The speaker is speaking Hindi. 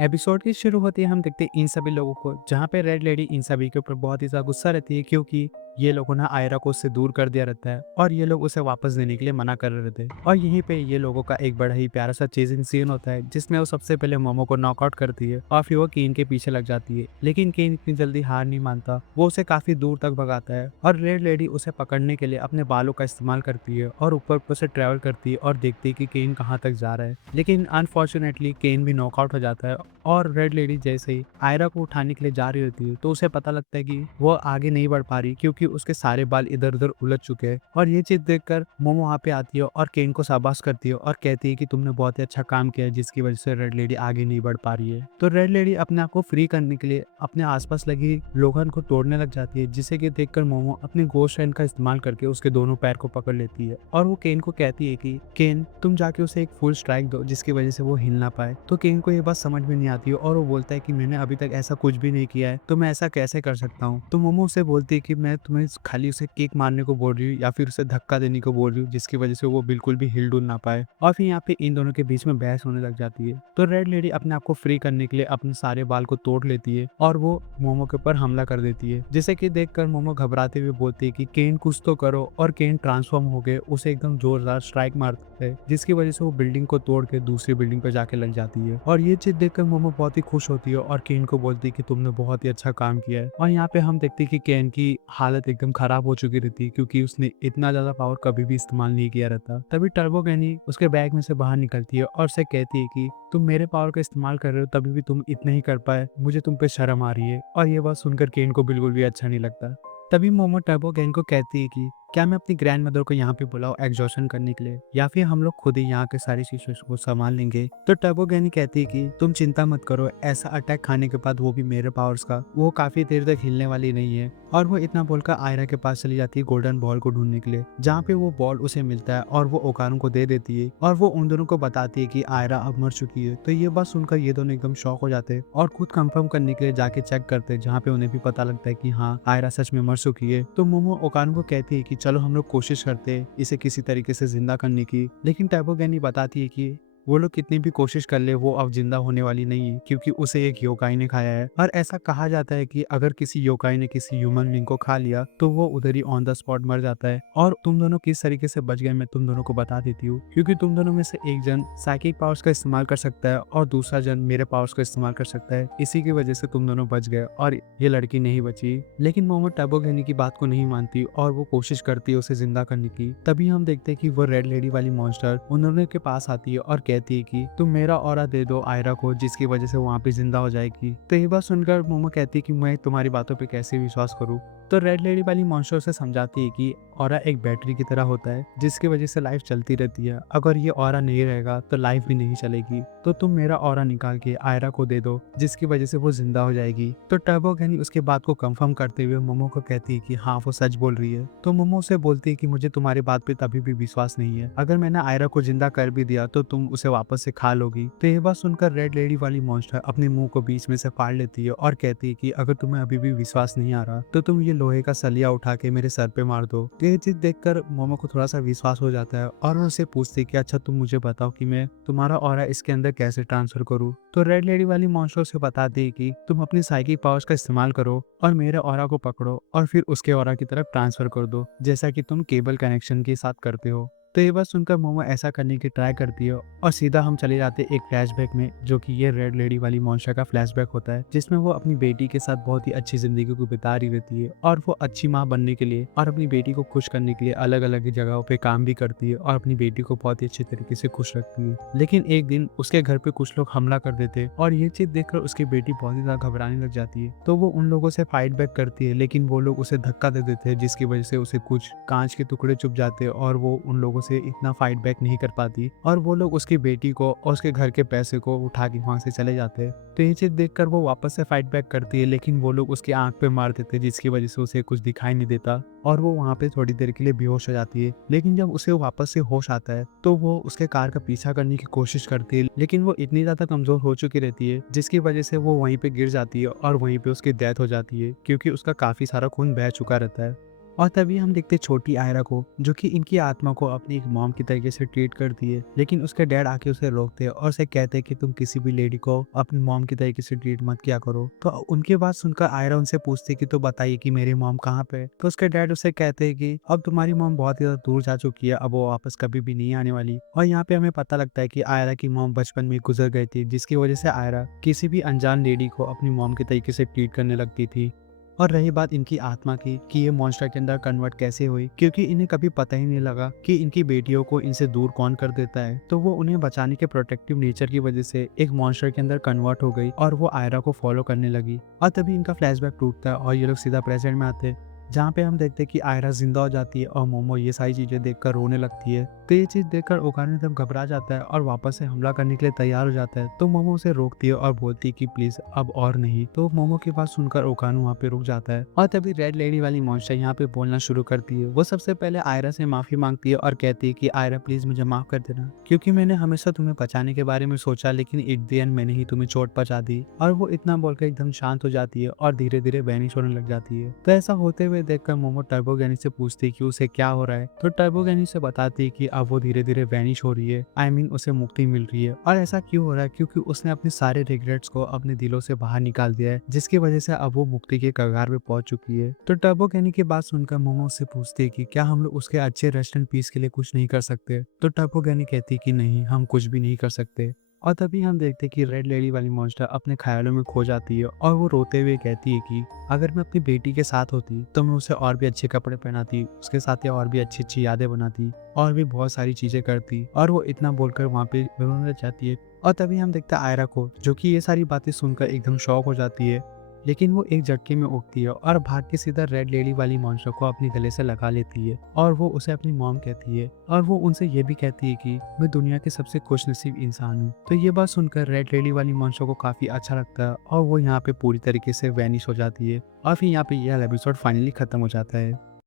एपिसोड की शुरू होती है हम देखते हैं इन सभी लोगों को जहाँ पे रेड लेडी इन सभी के ऊपर बहुत ही ज्यादा गुस्सा रहती है क्योंकि ये लोगों ने आयरा को उससे दूर कर दिया रहता है और ये लोग उसे वापस देने के लिए मना कर रहे थे। और यहीं पे ये लोगों का एक बड़ा ही प्यारा सा चेजिंग सीन होता है जिसमें वो सबसे पहले मोमो को नॉकआउट करती है और फिर वो केन के पीछे लग जाती है। लेकिन केन इतनी जल्दी हार नहीं मानता, वो उसे काफी दूर तक भगाता है और रेड लेडी उसे पकड़ने के लिए अपने बालों का इस्तेमाल करती है और ऊपर ऊपर से ट्रेवल करती है और देखती है कि केन कहाँ तक जा रहा है। लेकिन अनफॉर्चुनेटली केन भी नॉकआउट हो जाता है और रेड लेडी जैसे ही आयरा को उठाने के लिए जा रही होती है तो उसे पता लगता है कि वो आगे नहीं बढ़ पा रही क्योंकि उसके सारे बाल इधर उधर उलझ चुके हैं। और ये चीज देखकर मोमो वहाँ पे आती है और केन को शाबाश करती है और कहती है कि तुमने बहुत ही अच्छा काम किया है जिसकी वजह से रेड लेडी आगे नहीं बढ़ पा रही है। तो रेड लेडी अपने आप को फ्री करने के लिए अपने आसपास लगी लोखंड को तोड़ने लग जाती है, जिसे कि देखकर मोमो अपने गोश्त हैंड का इस्तेमाल करके उसके दोनों पैर को पकड़ लेती है और वो केन को कहती है कि केन तुम जाके उसे एक फुल स्ट्राइक दो जिसकी वजह से वो हिल ना पाए। तो केन को ये बात समझ में नहीं आती है और वो बोलता है कि मैंने अभी तक ऐसा कुछ भी नहीं किया है तो मैं ऐसा कैसे कर सकता हूँ। तो मोमो उसे बोलती है कि मैं तुम्हें खाली उसे किक मारने को बोल रही हूँ या फिर उसे धक्का देने को बोल रही हूँ जिसकी वजह से वो बिल्कुल भी हिल डुल ना पाए। और फिर यहाँ पे इन दोनों के बीच में बहस होने लग जाती है। तो रेड लेडी अपने आप को फ्री करने के लिए अपने सारे बाल को तोड़ लेती है और वो मोमो के ऊपर हमला कर देती है, जिसे कि देखकर मोमो घबराते हुए बोलती है कि केन कुछ तो करो। और केन ट्रांसफॉर्म हो गए उसे एकदम जोरदार स्ट्राइक मारता है जिसकी वजह से वो बिल्डिंग को तोड़ के दूसरी बिल्डिंग पे जाके लग जाती है। और ये चीज देखकर मोमो बहुत ही खुश होती है और केन को बोलती है कि तुमने बहुत ही अच्छा काम किया है। और यहाँ पे हम देखते हैं कि केन की हालत एकदम खराब हो चुकी रहती है क्योंकि उसने इतना ज्यादा पावर कभी भी इस्तेमाल नहीं किया रहता। तभी टर्बो कैनी उसके बैग में से बाहर निकलती है और उसे कहती है कि तुम मेरे पावर का इस्तेमाल कर रहे हो तभी भी तुम इतना ही कर पाए, मुझे तुम पे शर्म आ रही है। और ये बात सुनकर केन को बिल्कुल भी अच्छा नहीं लगता। तभी मोमो टर्बो गैंग को कहती है कि क्या मैं अपनी ग्रैंड मदर को यहाँ पे बुलाऊं एग्जॉशन करने के लिए या फिर हम लोग खुद ही यहाँ के सारी चीजों को संभाल लेंगे। तो टर्बो गैनी कहती है कि तुम चिंता मत करो, ऐसा अटैक खाने के बाद वो भी मेरे पावर्स का, वो काफी देर तक हिलने वाली नहीं है। और वो इतना बोलकर आयरा के पास चली जाती है गोल्डन बॉल को ढूंढने के लिए, जहाँ पे वो बॉल उसे मिलता है और वो ओकारों को दे देती है और वो उन दोनों को बताती है कि आयरा अब मर चुकी है। तो ये बात सुनकर ये दोनों एकदम शॉक हो जाते हैं और खुद कंफर्म करने के लिए जाके चेक करते हैं, जहाँ पे उन्हें भी पता लगता है कि हाँ आयरा सच में मर चुकी है। तो मोमो ओकानो को कहती है कि चलो हम लोग कोशिश करते हैं इसे किसी तरीके से जिंदा करने की। लेकिन टैबो गैनी बताती है कि वो लोग कितनी भी कोशिश कर ले वो अब जिंदा होने वाली नहीं है क्योंकि उसे एक योकाई ने खाया है। और ऐसा कहा जाता है कि अगर किसी योकाई ने किसी ह्यूमन बीइंग को खा लिया तो वो उधर ही ऑन द स्पॉट मर जाता है। और तुम दोनों किस तरीके से बच गए मैं तुम दोनों को बता देती हूँ, क्योंकि तुम दोनों में से एक जन साइकिक पावर्स का इस्तेमाल कर सकता है और दूसरा जन मेरे पावर्स का इस्तेमाल कर सकता है। इसी की वजह से तुम दोनों बच गए और ये लड़की नहीं बची। लेकिन मोमो टैबो गैनी की बात को नहीं मानती और वो कोशिश करती है उसे जिंदा करने की। तभी हम देखते हैं कि वो रेड लेडी वाली मॉन्स्टर उन दोनों के पास आती है और कहती है कि तुम मेरा ऑरा दे दो आयरा को, जिसकी वजह से वहाँ पे जिंदा हो जाएगी। तो ये बात सुनकर मोमो कहती है कि मैं तुम्हारी बातों पे कैसे विश्वास करूँ। तो रेड लेडी वाली मॉन्स्टर से समझाती है कि ऑरा एक बैटरी की तरह होता है जिसकी वजह से लाइफ चलती रहती है, अगर ये ऑरा नहीं रहेगा तो लाइफ भी नहीं चलेगी। तो तुम मेरा ऑरा निकाल के आयरा को दे दो जिसकी वजह से वो जिंदा हो जाएगी। तो टर्बो गैनी उसके बात को कंफर्म करते हुए मोमो को कहती है कि हाँ वो सच बोल रही है। तो मोमो से बोलती है कि मुझे तुम्हारी बात पे तभी भी विश्वास नहीं है, अगर मैंने आयरा को जिंदा कर भी दिया तो तुम उसे वापस से खा लोगी। तो ये बात सुनकर रेड लेडी वाली मॉन्स्टर अपने मुंह को बीच में से फाड़ लेती है और कहती है कि अगर तुम्हें अभी भी विश्वास नहीं आ रहा तो तुम ये लोहे का सलिया उठा के मेरे सर पे मार दो। तो ये चीज देखकर मोमो को थोड़ा सा विश्वास हो जाता है और उससे पूछती है कि अच्छा तुम मुझे बताओ कि मैं तुम्हारा ऑरा इसके अंदर कैसे ट्रांसफर करूँ। तो रेड लेडी वाली मॉन्स्टर से बताती है कि तुम अपनी साइकिक पावर्स का इस्तेमाल करो और मेरे ऑरा को पकड़ो और फिर उसके ऑरा की तरफ ट्रांसफर कर दो, जैसा कि तुम केबल कनेक्शन के साथ करते हो। तो ये बात सुनकर मोमो ऐसा करने की ट्राई करती है और सीधा हम चले जाते हैं एक फ्लैशबैक में, जो कि ये रेड लेडी वाली मॉन्स्टर का फ्लैशबैक होता है, जिसमें वो अपनी बेटी के साथ बहुत ही अच्छी जिंदगी को बिता रही रहती है और वो अच्छी माँ बनने के लिए और अपनी बेटी को खुश करने के लिए अलग अलग जगहों पे काम भी करती है और अपनी बेटी को बहुत ही अच्छे तरीके से खुश रखती है। लेकिन एक दिन उसके घर पे कुछ लोग हमला कर देते हैं और ये चीज देखकर उसकी बेटी बहुत ही ज्यादा घबराने लग जाती है। तो वो उन लोगों से फाइट बैक करती है लेकिन वो लोग उसे धक्का दे देते हैं जिसकी वजह से उसे कुछ कांच के टुकड़े चुभ जाते हैं और वो उन लोगों से इतना फाइट बैक नहीं कर पाती और वो लोग उसकी बेटी को और उसके घर के पैसे को उठा के वहां से चले जाते हैं। तो ये चीज देखकर वो वापस से फाइट बैक करती है लेकिन वो लोग उसकी आंख पे मार देते हैं जिसकी वजह से उसे कुछ दिखाई नहीं देता और वो वहां पे थोड़ी देर के लिए बेहोश हो जाती है। लेकिन जब उसे वापस से होश आता है तो वो उसके कार का पीछा करने की कोशिश करती है, लेकिन वो इतनी ज्यादा कमजोर हो चुकी रहती है जिसकी वजह से वो वहीं पे गिर जाती है और वहीं पे उसकी डेथ हो जाती है क्योंकि उसका काफी सारा खून बह चुका रहता है। और तभी हम देखते छोटी आयरा को, जो कि इनकी आत्मा को अपनी एक मॉम की तरीके से ट्रीट करती है, लेकिन उसके डैड आके उसे रोकते हैं और उसे कहते हैं कि तुम किसी भी लेडी को अपनी मॉम की तरीके से ट्रीट मत किया करो। तो उनकी बात सुनकर आयरा उनसे पूछती है कि तो बताइए कि मेरी मॉम कहाँ पे है। तो उसके डैड उसे कहते हैं कि अब तुम्हारी मॉम बहुत ही ज्यादा दूर जा चुकी है, अब वो वापस कभी भी नहीं आने वाली। और यहाँ पे हमें पता लगता है कि आयरा की मॉम बचपन में गुजर गई थी, जिसकी वजह से आयरा किसी भी अनजान लेडी को अपनी मॉम के तरीके से ट्रीट करने लगती थी। और रही बात इनकी आत्मा की कि ये मॉन्स्टर के अंदर कन्वर्ट कैसे हुई, क्योंकि इन्हें कभी पता ही नहीं लगा कि इनकी बेटियों को इनसे दूर कौन कर देता है। तो वो उन्हें बचाने के प्रोटेक्टिव नेचर की वजह से एक मॉन्स्टर के अंदर कन्वर्ट हो गई और वो आयरा को फॉलो करने लगी। और तभी इनका फ्लैशबैक टूटता है और ये लोग सीधा प्रेजेंट में आते हैं, जहाँ पे हम देखते हैं कि आयरा जिंदा हो जाती है और मोमो ये सारी चीजें देखकर रोने लगती है। तो ये चीज देखकर ओकानो एकदम घबरा जाता है और वापस से हमला करने के लिए तैयार हो जाता है। तो मोमो उसे रोकती है और बोलती है कि प्लीज अब और नहीं। तो मोमो की बात सुनकर ओकानो वहाँ पे रुक जाता है और तभी रेड लेडी वाली मॉन्स्टर यहाँ पे बोलना शुरू करती है। वो सबसे पहले आयरा से माफी मांगती है और कहती है कि आयरा प्लीज मुझे माफ कर देना, क्योंकि मैंने हमेशा तुम्हें बचाने के बारे में सोचा, लेकिन एट द एंड मैंने ही तुम्हें चोट पहुंचा दी। और वो इतना बोलकर एकदम शांत हो जाती है और धीरे धीरे वैनिश होने लग जाती है। तो ऐसा होते हुए देखकर मोमो टर्बो गैनी से पूछती है कि उसे क्या हो रहा है। तो टर्बो गैनी से बताती है कि अब वो धीरे धीरे वैनिश हो रही है, आई मीन उसे मुक्ति मिल रही है। और ऐसा क्यों हो रहा है, क्योंकि उसने अपने सारे रिग्रेट्स को अपने दिलों से बाहर निकाल दिया है, जिसकी वजह से अब वो मुक्ति के कगार पे पहुंच चुकी है। तो टर्बो गैनी की बात सुनकर मोमो उससे पूछती है कि क्या हम लोग उसके अच्छे रेस्ट एंड पीस के लिए कुछ नहीं कर सकते। तो टर्बो गैनी कहती है कि नहीं, हम कुछ भी नहीं कर सकते। और तभी हम देखते हैं कि रेड लेडी वाली मॉन्स्टर अपने ख्यालों में खो जाती है और वो रोते हुए कहती है कि अगर मैं अपनी बेटी के साथ होती तो मैं उसे और भी अच्छे कपड़े पहनाती, उसके साथ या और भी अच्छी अच्छी यादें बनाती और भी बहुत सारी चीजें करती। और वो इतना बोलकर वहाँ पे रोने लग जाती है। और तभी हम देखते हैं आयरा को, जो कि ये सारी बातें सुनकर एकदम शॉक हो जाती है, लेकिन वो एक झटके में उठती है और भाग के सीधा रेड लेडी वाली मॉन्स्टर को अपने गले से लगा लेती है और वो उसे अपनी मॉम कहती है और वो उनसे ये भी कहती है कि मैं दुनिया के सबसे खुशनसीब इंसान हूँ। तो ये बात सुनकर रेड लेडी वाली मॉन्स्टर को काफी अच्छा लगता है और वो यहाँ पे पूरी तरीके से वैनिश हो जाती है और फिर यहाँ पे यह एपिसोड फाइनली खत्म हो जाता है।